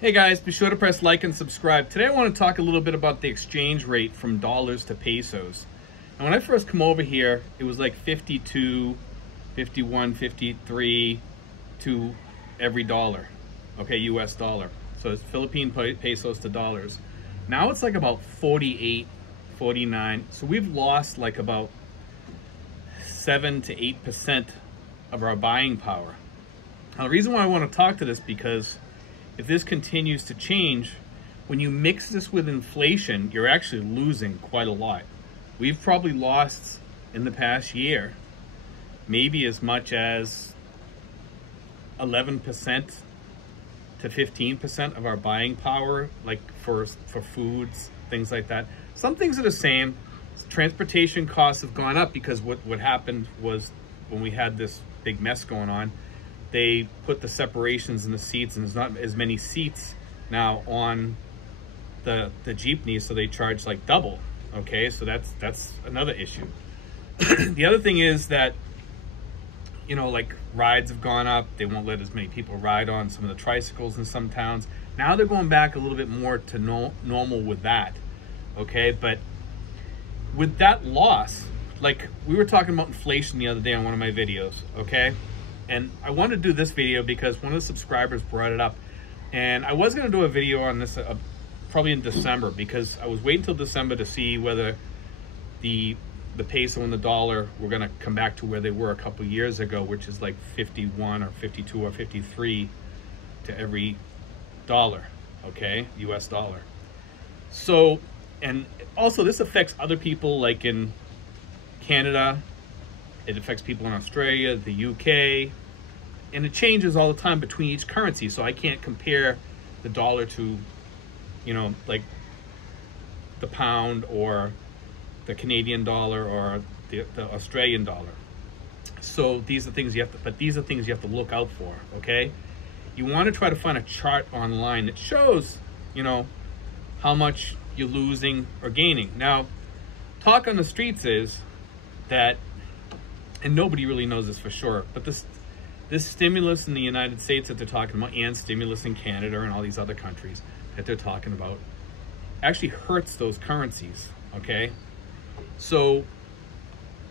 Hey guys, be sure to press like and subscribe. Today I want to talk a little bit about the exchange rate from dollars to pesos. And when I first come over here, it was like 52, 51, 53 to every dollar. Okay, US dollar. So it's Philippine pesos to dollars. Now it's like about 48, 49. So we've lost like about 7 to 8% of our buying power. Now the reason why I want to talk to this because if this continues to change, when you mix this with inflation, you're actually losing quite a lot. We've probably lost in the past year, maybe as much as 11% to 15% of our buying power, like for foods, things like that. Some things are the same. Transportation costs have gone up because what happened was when we had this big mess going on, they put the separations in the seats, and there's not as many seats now on the jeepneys, so they charge like double. Okay, so that's another issue. The other thing is that, you know, like rides have gone up. They won't let as many people ride on some of the tricycles in some towns. Now they're going back a little bit more to normal with that. Okay, but with that loss, like we were talking about inflation the other day on one of my videos, okay? And I wanted to do this video because one of the subscribers brought it up. And I was going to do a video on this probably in December, because I was waiting till December to see whether the peso and the dollar were going to come back to where they were a couple years ago, which is like 51 or 52 or 53 to every dollar, okay, US dollar. So, and also this affects other people like in Canada. It affects people in Australia, the UK, and it changes all the time between each currency. So I can't compare the dollar to, you know, like the pound or the Canadian dollar or the Australian dollar. So these are things you have to, but these are things you have to look out for, okay? You want to try to find a chart online that shows, you know, how much you're losing or gaining. Now, talk on the streets is that, and nobody really knows this for sure, but this stimulus in the United States that they're talking about, and stimulus in Canada and all these other countries that they're talking about, actually hurts those currencies, okay? So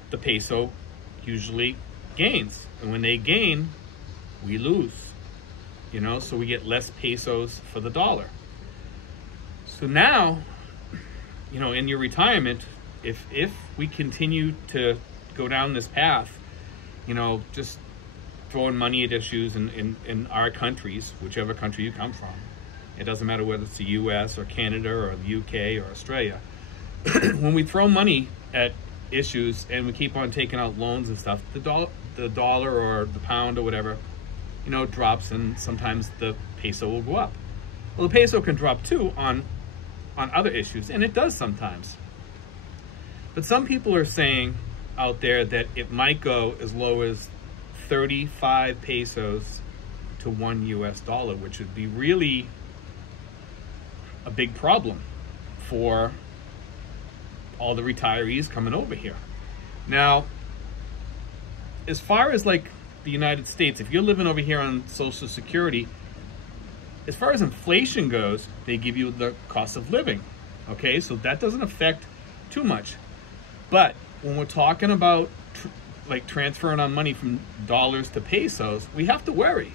the peso usually gains, and when they gain, we lose, you know, so we get less pesos for the dollar. So now, you know, in your retirement, if we continue to go down this path, you know, just throwing money at issues in our countries, whichever country you come from. It doesn't matter whether it's the US or Canada or the UK or Australia. When we throw money at issues and we keep on taking out loans and stuff, the dollar or the pound or whatever, you know, drops, and sometimes the peso will go up. Well, the peso can drop too on other issues, and it does sometimes. But some people are saying out there that it might go as low as 35 pesos to 1 US dollar, which would be really a big problem for all the retirees coming over here. Now, as far as like the United States, if you're living over here on Social Security, as far as inflation goes, they give you the cost of living, okay? So that doesn't affect too much. But when we're talking about like transferring our money from dollars to pesos, we have to worry.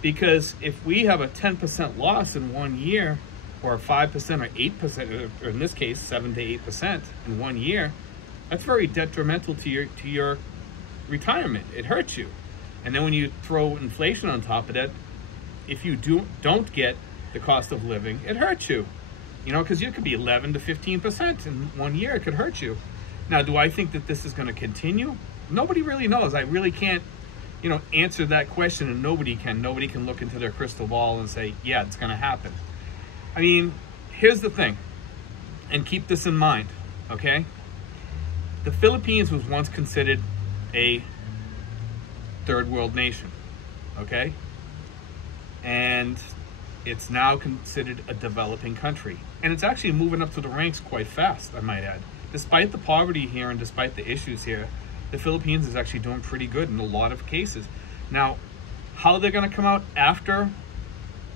Because if we have a 10% loss in 1 year, or 5% or 8%, or in this case, 7 to 8% in 1 year, that's very detrimental to your retirement. It hurts you. And then when you throw inflation on top of that, if you don't get the cost of living, it hurts you. You know, because you could be 11 to 15% in 1 year. It could hurt you. Now, do I think that this is going to continue? Nobody really knows. I really can't, you know, answer that question, and nobody can. Nobody can look into their crystal ball and say, yeah, it's going to happen. I mean, here's the thing, and keep this in mind, okay? The Philippines was once considered a third world nation, okay? And it's now considered a developing country. And it's actually moving up to the ranks quite fast, I might add. Despite the poverty here and despite the issues here, the Philippines is actually doing pretty good in a lot of cases. Now, how they're going to come out after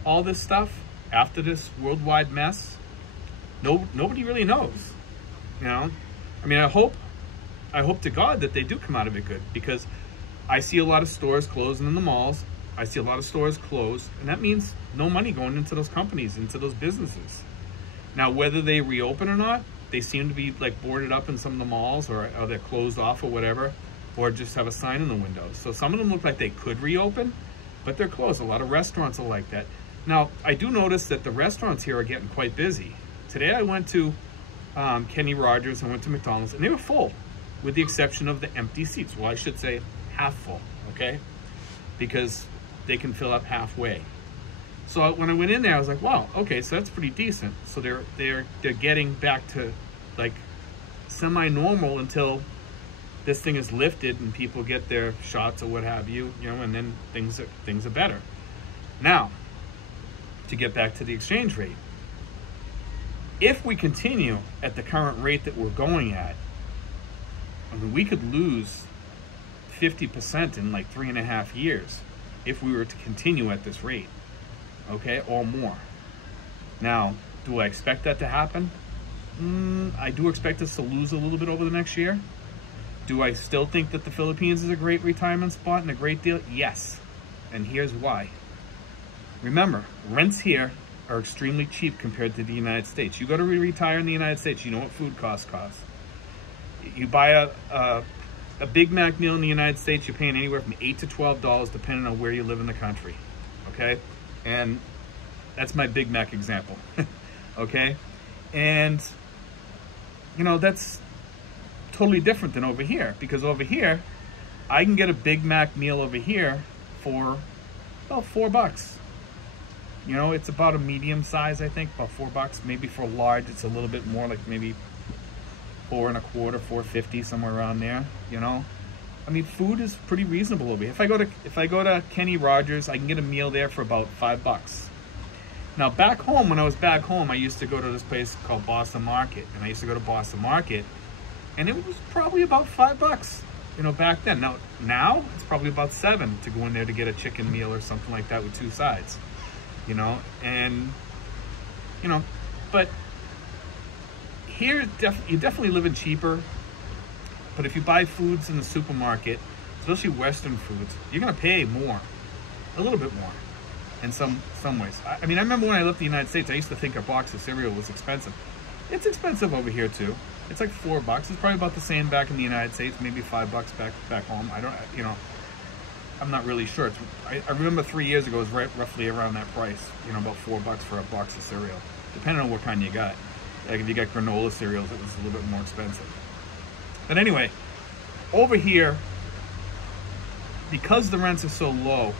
all this stuff after this worldwide mess? Nobody really knows, you know? I mean, I hope to God that they do come out of it good, because I see a lot of stores closing in the malls. I see a lot of stores closed, and that means no money going into those companies, into those businesses. Now, whether they reopen or not, they seem to be like boarded up in some of the malls, or they're closed off or whatever, or just have a sign in the windows. So some of them look like they could reopen, but they're closed. A lot of restaurants are like that. Now, I do notice that the restaurants here are getting quite busy. Today I went to Kenny Rogers, I went to McDonald's, and they were full, with the exception of the empty seats. Well, I should say half full, okay? Because they can fill up halfway. So when I went in there, I was like, wow, okay, so that's pretty decent. So they're getting back to like semi-normal until this thing is lifted and people get their shots or what have you, you know, and then things are better. Now, to get back to the exchange rate, if we continue at the current rate that we're going at, I mean, we could lose 50% in like 3.5 years if we were to continue at this rate, okay, or more. Now, do I expect that to happen? I do expect us to lose a little bit over the next year. Do I still think that the Philippines is a great retirement spot and a great deal? Yes, and here's why. Remember, rents here are extremely cheap compared to the United States. You go to retire in the United States, you know what food costs cost. You buy a Big Mac meal in the United States, you're paying anywhere from $8 to $12 depending on where you live in the country, okay? And that's my Big Mac example, okay? And, you know, that's totally different than over here, because over here, I can get a Big Mac meal over here for about $4. You know, it's about a medium size, I think, about $4. Maybe for a large, it's a little bit more, like maybe $4.25, $4.50, somewhere around there. You know, I mean, food is pretty reasonable over here. If I go to Kenny Rogers, I can get a meal there for about $5. Now, back home, when I was back home, I used to go to this place called Boston Market, and I used to go to Boston Market, and it was probably about $5. You know, back then. Now it's probably about $7 to go in there to get a chicken meal or something like that with 2 sides. You know, and, you know, but here you're definitely living cheaper. But if you buy foods in the supermarket, especially Western foods, you're going to pay more, a little bit more in some ways. I mean, I remember when I left the United States, I used to think a box of cereal was expensive. It's expensive over here too. It's like $4. It's probably about the same back in the United States, maybe $5 back home. I don't, you know, I'm not really sure. I remember 3 years ago it was roughly around that price. You know, about $4 for a box of cereal, depending on what kind you got. Like if you got granola cereals, it was a little bit more expensive. But anyway, over here, because the rents are so low,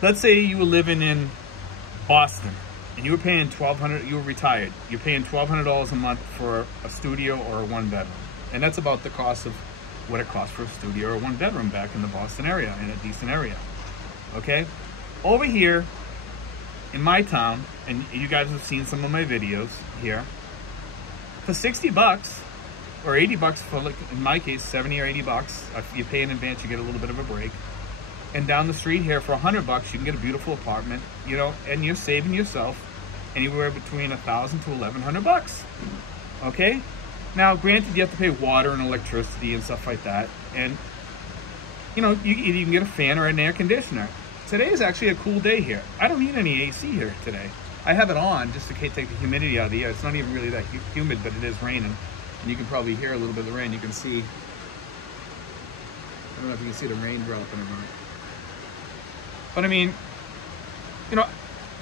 let's say you were living in Boston and you were paying $1,200. You were retired. You're paying $1,200 a month for a studio or a 1-bedroom, and that's about the cost of what it costs for a studio or a 1-bedroom back in the Boston area, in a decent area. Okay, over here in my town, and you guys have seen some of my videos here, for $60 or $80 for, like in my case, $70 or $80. If you pay in advance, you get a little bit of a break. And down the street here for $100, you can get a beautiful apartment, you know, and you're saving yourself anywhere between $1,000 to $1,100. Okay. Now, granted, you have to pay water and electricity and stuff like that. And, you know, you can get a fan or an air conditioner. Today is actually a cool day here. I don't need any AC here today. I have it on just to take the humidity out of the air. It's not even really that humid, but it is raining. And you can probably hear a little bit of the rain. You can see, I don't know if you can see the rain dropping or not. But I mean, you know,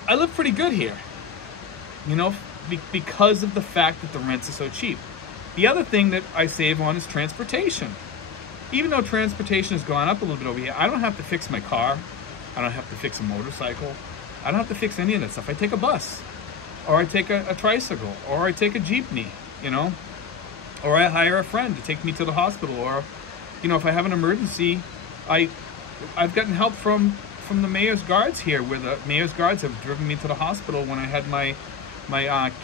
I live pretty good here, you know, because of the fact that the rents are so cheap. The other thing that I save on is transportation. Even though transportation has gone up a little bit over here, I don't have to fix my car. I don't have to fix a motorcycle. I don't have to fix any of that stuff. I take a bus, or I take a tricycle, or I take a jeepney, you know, or I hire a friend to take me to the hospital, or, you know, if I have an emergency, I've gotten help from the mayor's guards here, where the mayor's guards have driven me to the hospital when I had my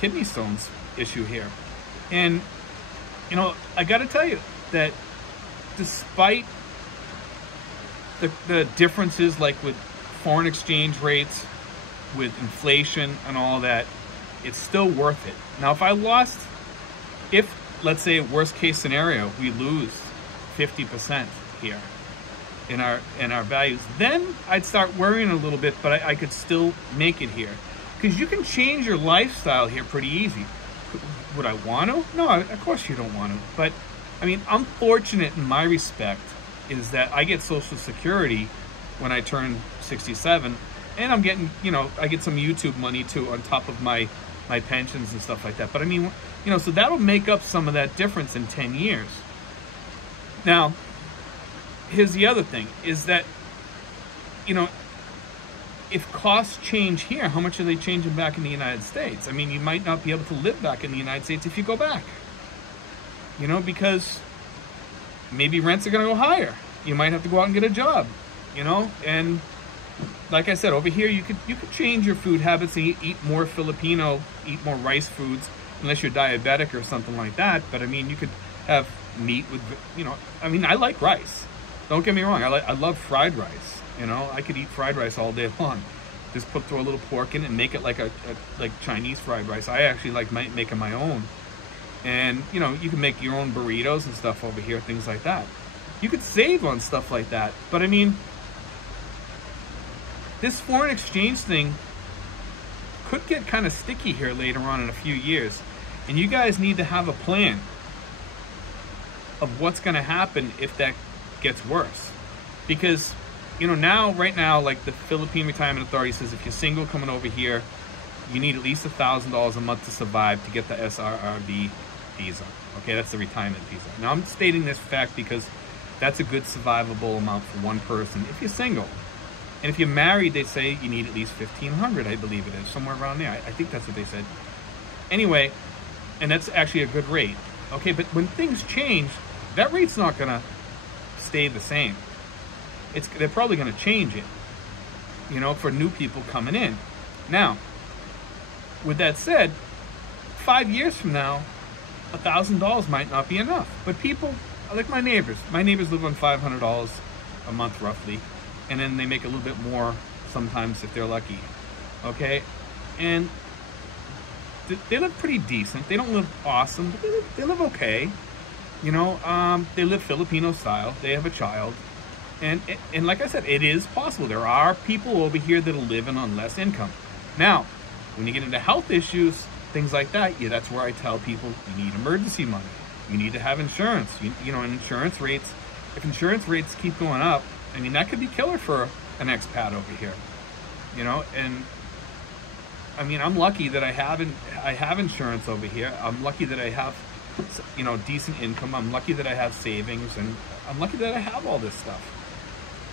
kidney stones issue here. And, you know, I got to tell you that despite the differences, like with foreign exchange rates, with inflation and all that, it's still worth it. Now, if let's say worst case scenario, we lose 50% here in our values, then I'd start worrying a little bit, but I could still make it here. Because you can change your lifestyle here pretty easy. Would I want to? No, of course you don't want to. But, I mean, I'm fortunate in my respect is that I get Social Security when I turn 67, and I'm getting, you know, I get some YouTube money too on top of my pensions and stuff like that. But I mean, you know, so that'll make up some of that difference in 10 years. Now, here's the other thing, is that, you know, if costs change here, how much are they changing back in the United States? I mean, you might not be able to live back in the United States if you go back. You know, because maybe rents are going to go higher. You might have to go out and get a job, you know? And like I said, over here, you could change your food habits and eat more Filipino, eat more rice foods, unless you're diabetic or something like that. But I mean, you could have meat with, you know, I mean, I like rice. Don't get me wrong. I love fried rice. You know, I could eat fried rice all day long. Just throw a little pork in and make it like like Chinese fried rice. I actually like making my own. And, you know, you can make your own burritos and stuff over here, things like that. You could save on stuff like that. But I mean, this foreign exchange thing could get kind of sticky here later on in a few years. And you guys need to have a plan of what's going to happen if that gets worse. Because, you know, right now, like the Philippine Retirement Authority says, if you're single coming over here, you need at least $1,000 a month to survive to get the SRRB visa. Okay, that's the retirement visa. Now, I'm stating this fact because that's a good survivable amount for one person if you're single. And if you're married, they say you need at least $1,500, I believe it is, somewhere around there. I think that's what they said. Anyway, and that's actually a good rate. Okay, but when things change, that rate's not going to stay the same. They're probably going to change it, you know, for new people coming in. Now, with that said, 5 years from now, $1,000 might not be enough. But people, like my neighbors live on $500 a month roughly, and then they make a little bit more sometimes if they're lucky. Okay, and they live pretty decent. They don't live awesome, but they live okay. You know, they live Filipino style. They have a child. And like I said, it is possible. There are people over here that are living on less income. Now, when you get into health issues, things like that, yeah, that's where I tell people you need emergency money. You need to have insurance. You know, and insurance rates, if insurance rates keep going up, I mean, that could be killer for an expat over here. You know, and I mean, I'm lucky that I have insurance over here. I'm lucky that I have, you know, decent income. I'm lucky that I have savings, and I'm lucky that I have all this stuff.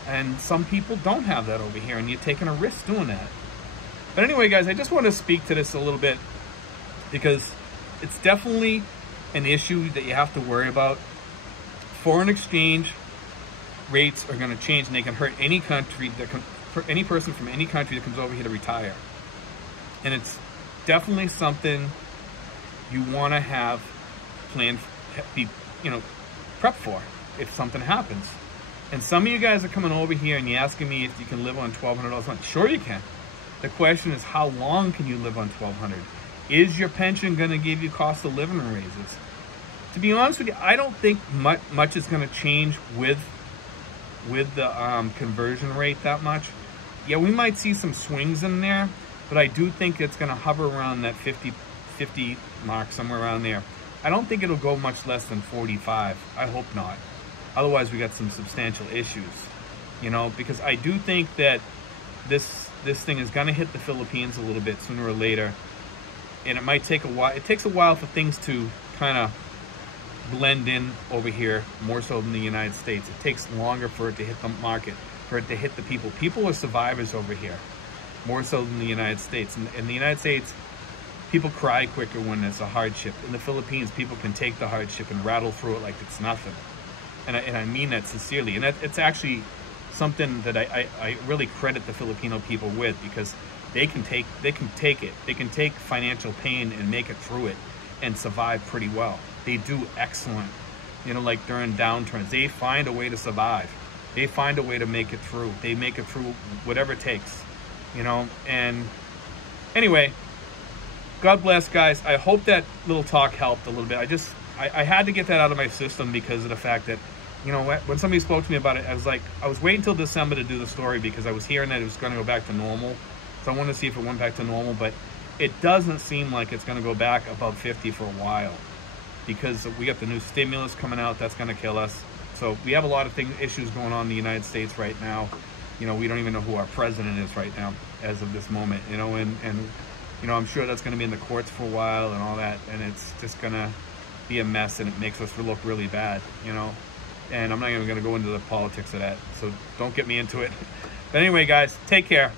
And some people don't have that over here, and you're taking a risk doing that. But anyway, guys, I just want to speak to this a little bit because it's definitely an issue that you have to worry about. Foreign exchange rates are going to change, and they can hurt any country any person from any country that comes over here to retire. And it's definitely something you want to have planned, be, you know, prep for if something happens. And some of you guys are coming over here and you're asking me if you can live on $1,200 a month. Sure you can. The question is, how long can you live on $1,200? Is your pension going to give you cost of living raises? To be honest with you, I don't think much is going to change with the conversion rate that much. Yeah, we might see some swings in there, but I do think it's going to hover around that 50 mark, somewhere around there. I don't think it'll go much less than 45. I hope not. Otherwise, we got some substantial issues, you know, because I do think that this thing is going to hit the Philippines a little bit sooner or later, and it might take a while. It takes a while for things to kind of blend in over here, more so than the United States. It takes longer for it to hit the market, for it to hit the people. People are survivors over here, more so than the United States. In the United States, people cry quicker when there's a hardship. In the Philippines, people can take the hardship and rattle through it like it's nothing. And I mean that sincerely. And it's actually something that I really credit the Filipino people with, because they can take it. They can take financial pain and make it through it and survive pretty well. They do excellent. You know, like during downturns, they find a way to survive. They find a way to make it through. They make it through whatever it takes, you know. And Anyway, God bless, guys. I hope that little talk helped a little bit. I had to get that out of my system because of the fact that, you know, when somebody spoke to me about it, I was waiting until December to do the story because I was hearing that it was going to go back to normal. So I wanted to see if it went back to normal, but it doesn't seem like it's going to go back above 50 for a while because we got the new stimulus coming out. That's going to kill us. So we have a lot of issues going on in the United States right now. You know, we don't even know who our president is right now as of this moment, you know, and you know, I'm sure that's going to be in the courts for a while and all that, and it's just going to be a mess, and it makes us look really bad, you know, and I'm not even going to go into the politics of that, so don't get me into it. But anyway, guys, take care.